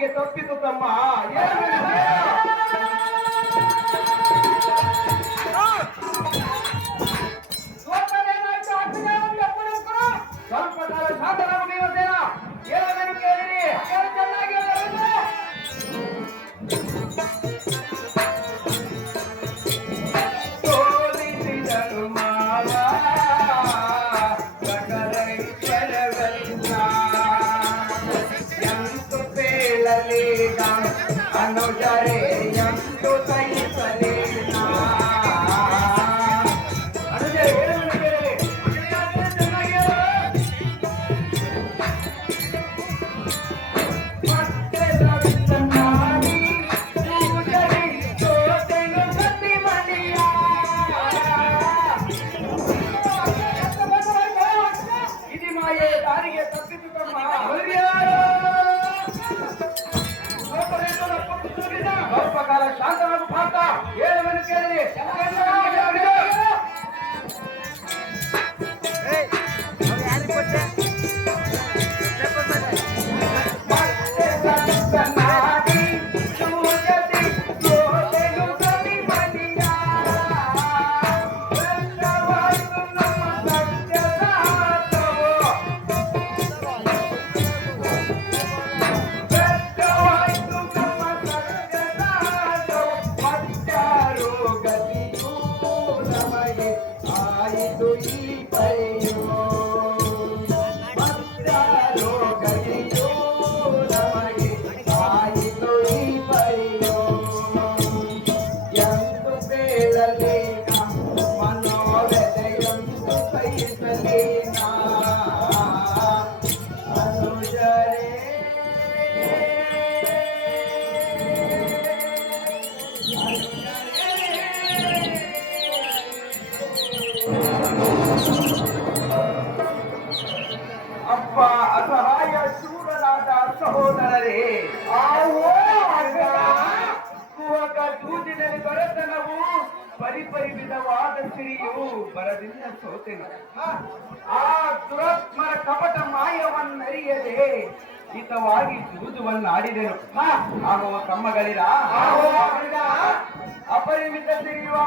ದಾರಿಗೆ ತಪ್ಪಿತು ತಮ್ಮ. ಸ್ವಲ್ಪ ಕಾಲ ಶಾಂತರಾಗ ಭೀಮಸೇನ ಹೇಳಬೇಕು ಕೇಳಿರಿ. ಚೆನ್ನಾಗಿ ತೋರಿಸಿದರು ಮಾವ ಎಂತು ಕೇಳಲೇಗ ಅನುಜರೇ ಎಂತು ಸಹಿಸಲೇನ. ಅನುಜರೇ ಹೇಳಬೇಕು ಕೇಳಿರಿ. ಸ್ವಲ್ಪ ಕಾಲ ಶಾಂತರಾಗು ಪಾತ ಹೇಳುವೆನು ಕೇಳಿರಿ. ಅಪ್ಪ ಅಸಹಾಯ ಶೂರನಾದ ಸಹೋದರರೇ, ದೂಜಿನಲ್ಲಿ ದೊರೆತನವು ಪರಿಪರಿವಿಧವಾದ ಸಿರಿಯು ಬರದಿಂದ ಸೋತೆನು. ಆ ದುರಾತ್ಮರ ಕಪಟ ಮಾಯವನ್ನರಿಯದೆ ಹಿತವಾಗಿ ಜೂಜುವನ್ನಾಡಿದೆನು. ಆಗುವ ತಮ್ಮಗಳಿರ ಅಪರಿಮಿತ ಸಿರಿಯುವ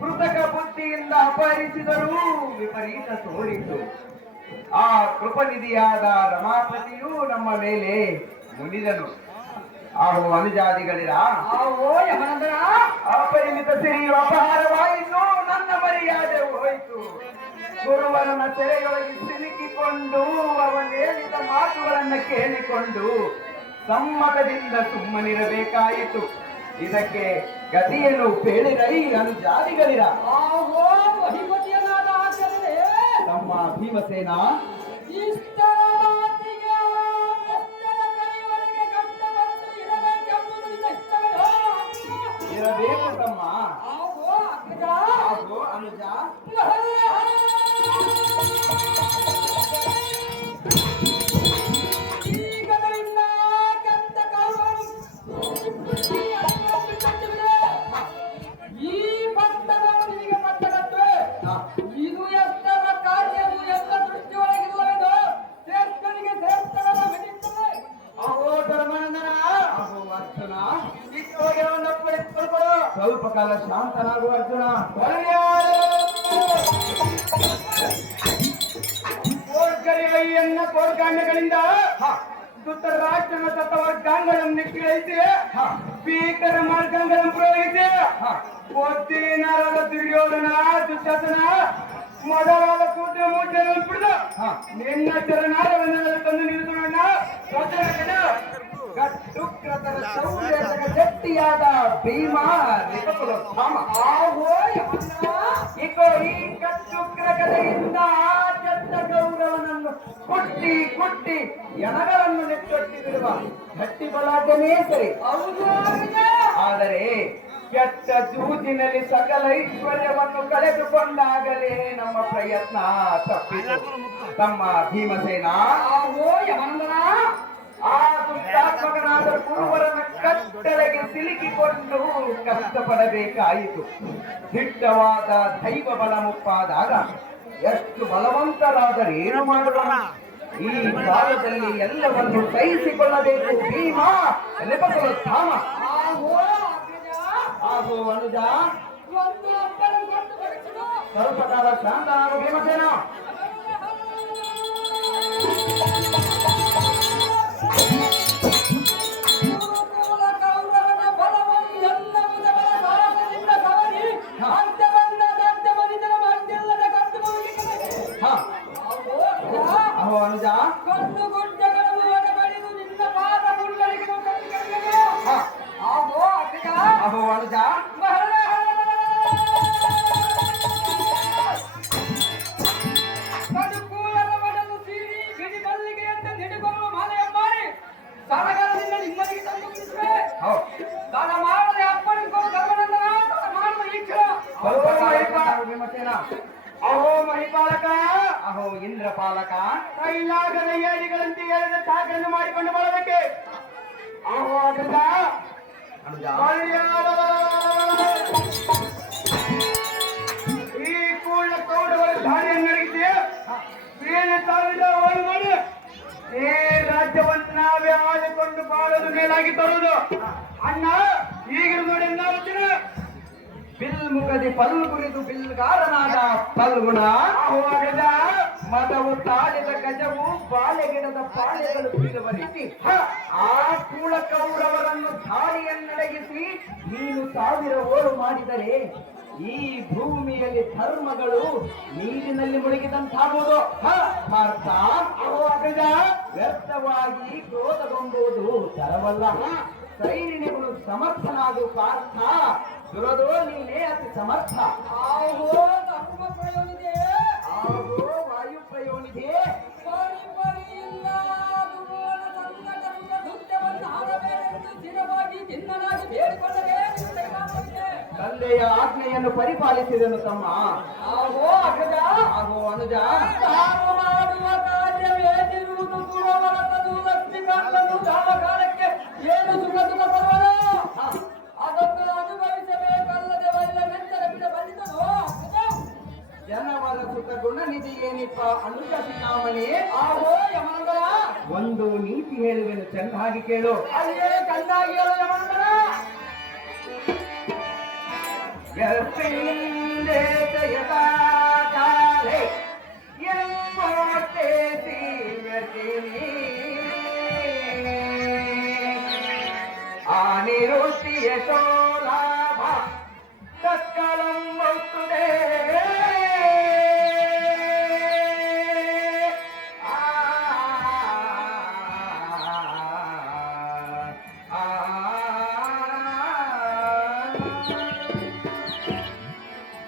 ಕೃತಕ ಬುದ್ಧಿಯಿಂದ ಅಪಹರಿಸಿದರೂ ವಿಪರೀತ ತೋರಿತು. ಆ ಕೃಪನಿಧಿಯಾದ ರಮಾಪತಿಯು ನಮ್ಮ ಮೇಲೆ ಮುನಿದನು. ಆಹೋ ಅನುಜಾದಿಗಳಿರ ಅಪರಿಮಿತ ಸಿರಿಯು ಅಪಹಾರವಾಯಿತು, ನನ್ನ ಮರ್ಯಾದೆ ಹೋಯಿತು. ಗುರುವರನ ಸೆರೆಯೊಳಗೆ ಸಿಲುಕಿಕೊಂಡು ಅವನೇಳಿದ ಮಾತುಗಳನ್ನು ಕೇಳಿಕೊಂಡು ಸಮ್ಮತದಿಂದ ಸುಮ್ಮನಿರಬೇಕಾಯಿತು. ಇದಕ್ಕೆ ಗತಿಯನ್ನು ಹೇಳಿರೈ ಅನುಜಾದಿಗಳಿರ. ತಮ್ಮ ಭೀಮಸೇನ ಇರಬೇಕು ತಮ್ಮ. ಅನುಜ ಸ್ವಲ್ಪ ಕಾಲ ಶಾಂತನಾಗುವ ಅರ್ಜುನ. ಕೋರ್ಕರಿವೈಯನ್ನ ಕೋರ್ಕಾಂಡಗಳಿಂದ ಧೃತರಾಷ್ಟ್ರನ ತತ್ವರ್ಗಾಂಗಳನ್ನು ನಿಗ್ರಹಿಸಿ ಭೀಕರ ಮಾರ್ಗಾಂಗಳನ್ನು ಪ್ರಯೋಗಿಸಿ ಬುದ್ಧಿನಾರಾದ ದುರ್ಯೋಧನ ದುಶ್ಶಾಸನ ಮೊದಲಾದ ಕೂಟ ಮೂಟೆಗಳನ್ನು ಬಿಡಿದು ನಿನ್ನ ಚರಣಾರವನ್ನು ತಂದು ನಿಲ್ಲಿಸೋಣ. ಕಟ್ಟುಕ್ರತರ ಶೌರ್ಯದ ಗಟ್ಟಿಯಾದ ಭೀಮ ರಿಪುಲೋತ್ತಮ. ಈ ಕಟ್ಟುಕ್ರಗದೆಯಿಂದ ಕೆಟ್ಟ ಗೌರವನನ್ನು ಕುಟ್ಟಿ ಕುಟ್ಟಿ ಎಣಗಳನ್ನು ನೆಟ್ಟೊಟ್ಟಿ ಬಿಡುವ ಗಟ್ಟಿ ಬಲಾಢ್ಯನೇ ಸರಿ. ಆದರೆ ಕೆಟ್ಟ ಜೂಜಿನಲ್ಲಿ ಸಕಲ ಐಶ್ವರ್ಯವನ್ನು ಕಳೆದುಕೊಂಡಾಗಲೇ ನಮ್ಮ ಪ್ರಯತ್ನ ತಪ್ಪಿತು. ತಮ್ಮ ಭೀಮಸೇನ ಆ ದುಷ್ಟಾತ್ಮಕನಾದ ಗುರುವರನ ಕತ್ತಲೆಗೆ ಸಿಲುಕಿಕೊಂಡು ಕಷ್ಟಪಡಬೇಕಾಯಿತು. ದಿಟ್ಟವಾದ ದೈವ ಬಲ ಮುಪ್ಪಾದಾಗ ಎಷ್ಟು ಬಲವಂತರಾದರೆ ಏನು ಮಾಡೋಣ? ಈ ಕಾಲದಲ್ಲಿ ಎಲ್ಲವನ್ನು ಸಹಿಸಿಕೊಳ್ಳಬೇಕು ಭೀಮ ನೆಪಸಲು ಧಾಮ. ಆಗೋ ಅನುಜ ಸ್ವಲ್ಪ ಕಾಲ ಶಾಂತ ಆಗೋ ಭೀಮಸೇನ. ಅಹೋ ಅನುಜ ಅಹೋ ಅನುಜ ಸರಕಾರದಿಂದ ನಿಮ್ಮದಿಗೆ ತಂದು ದಾನ ಮಾಡದೆ ಅಪ್ಪನಿಗೆ ಮಾಡುವ ಈಕ್ಷಣ. ಭೀಮಸೇನ. ಅಹೋ ಮಹಿಪಾಲಕ, ಅಹೋ ಇಂದ್ರಪಾಲಕ, ಕೈಲಾಗದ ಏಡಿಗಳಂತೆ ಎಳೆದ ತಾಕನ್ನು ಮಾಡಿಕೊಂಡು ಬರಬೇಕೆ. ಅಹೋ ಅಗ್ರಜ ಅನುಜ ಈ ಕೂಡಲ ಕೌಡವರ ದಾಳಿಯನ್ನು ನಡೆಸಿದೆ. ಏನು ಸಾವಿರ ಒಂದು ಮಾಡಿ ಈ ರಾಜ್ಯವನ್ನು ನಾವೇ ಆಳಿಕೊಂಡು ಬಾಳಲು ಮೇಲಾಗಿ ತರುವುದು. ಅಣ್ಣ ಈಗಿನ ನೋಡಿ ನಾವು ಬಿಲ್ ಮುಖದಿ ಪಲ್ಗುರಿದು ಬಿಲ್ಗಾರನಾದ ಪಲ್ಗುಣ. ಅಹೋಗದ ಮದವು ತಾಳಿದ ಗಜವು ಬಾಳೆಗಿಡದ ಪಾಳೆಗಳು ಬೀಳುವ ರೀತಿ ಆ ಕೂಳ ಕೌರವರನ್ನು ದಾಳಿಯನ್ನಡಗಿಸಿ ನೀನು 1000 ಓಡು ಮಾಡಿದರೆ ಈ ಭೂಮಿಯಲ್ಲಿ ಧರ್ಮಗಳು ನೀರಿನಲ್ಲಿ ಮುಳುಗಿದಂತಾಗುವುದು. ಪಾರ್ಥ, ಅಹೋಗದ ವ್ಯರ್ಥವಾಗಿ ಕ್ರೋಧಗೊಂಡುವುದು ತರವಲ್ಲ. ಸೈನಿಕಗಳು ಸಮರ್ಥನಾಗು ಪಾರ್ಥ. ದುರದೋ ನೀನೇ ಅತಿ ಸಮರ್ಥ. ಆಹೋ ಧರ್ಮ ಪ್ರಯೋಗಿದೆ, ಆಗೋ ವಾಯು ಪ್ರಯೋನಿದೆ. ತಂದೆಯ ಆಜ್ಞೆಯನ್ನು ಪರಿಪಾಲಿಸಿದನು ತಮ್ಮ. ಆಹೋ ಅಗ್ರಜ, ಆಗೋ ಅನುಜ ತಾನು ಮಾಡುವ ಕಾರ್ಯವೇನಿರುವುದು ಸುರವರತದು ಲಕ್ಷ್ಮೀಕಾಂತನು ಕಾಲಕಾಲಕ್ಕೆ ಏನು ಸುಖ ಸುಖ ಬರುವನು ಅದನ್ನು ಅನುಭವಿಸಬೇಕಲ್ಲದೆ ವಲ್ಲವೆಂದರೆ ಬಿಡ ಬಂದಿದ್ದನು. ಜನವರ ಸುತ ಗುಣನಿಧಿ ಏನಿಪ್ಪ ಅನುಜ ಸಿನಾಮಣಿ. ಆಹೋ ಯಮನಂದನ, ಒಂದು ನೀತಿ ಹೇಳುವೆನು ಚೆನ್ನಾಗಿ ಕೇಳು. ಅಲ್ಲೇ ಕಂದಾಗಿ ಹೇಳು ಯಮನಂದನ. ಯಥಾಕಾಲೇ ಎಂಬೋತೆ ಆನಿರುಚಿಯ ಸೋಲಾಭ ತತ್ಕಾಲಂ ಮೌತುದೇ.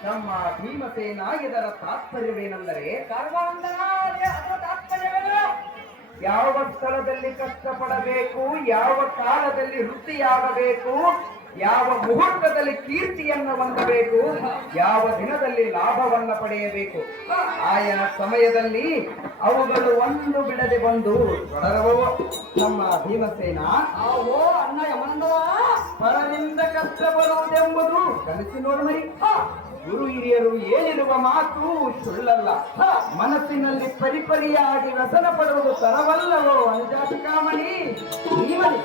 ನಮ್ಮ ಭೀಮಸೇನ ಇದರ ತಾತ್ಪರ್ಯವೇನೆಂದರೆ ಸರ್ವಾನಂದನ ಅದರ ತಾತ್ಪರ್ಯವೇನು? ಯಾವ ಸ್ಥಳದಲ್ಲಿ ಕಷ್ಟಪಡಬೇಕು, ಯಾವ ಕಾಲದಲ್ಲಿ ವೃತ್ತಿಯಾಗಬೇಕು, ಯಾವ ಮುಹೂರ್ತದಲ್ಲಿ ಕೀರ್ತಿಯನ್ನು ಹೊಂದಬೇಕು, ಯಾವ ದಿನದಲ್ಲಿ ಲಾಭವನ್ನ ಪಡೆಯಬೇಕು, ಆಯಾ ಸಮಯದಲ್ಲಿ ಅವುಗಳು ಒಂದು ಬಿಡದೆ ಬಂದು ತೊಡರವು. ನಮ್ಮ ಭೀಮಸೇನ ಆಹೋ ಅಣ್ಣ ಯಮನಂದನ, ಪರದಿಂದ ಕಷ್ಟ ಬರುವುದೆಂಬುದು ಕಲಿಸಿ ನೋಡು ಮರಿ. ಗುರು ಹಿರಿಯರು ಹೇಳಿರುವ ಮಾತು ಸುಳ್ಳಲ್ಲ. ಮನಸ್ಸಿನಲ್ಲಿ ಪರಿಪರಿಯಾಗಿ ವ್ಯಸನ ಪಡುವುದು ತರವಲ್ಲವೋ ಅನುಜಾತಿಕಾಮಣಿ ನೀವನಿ.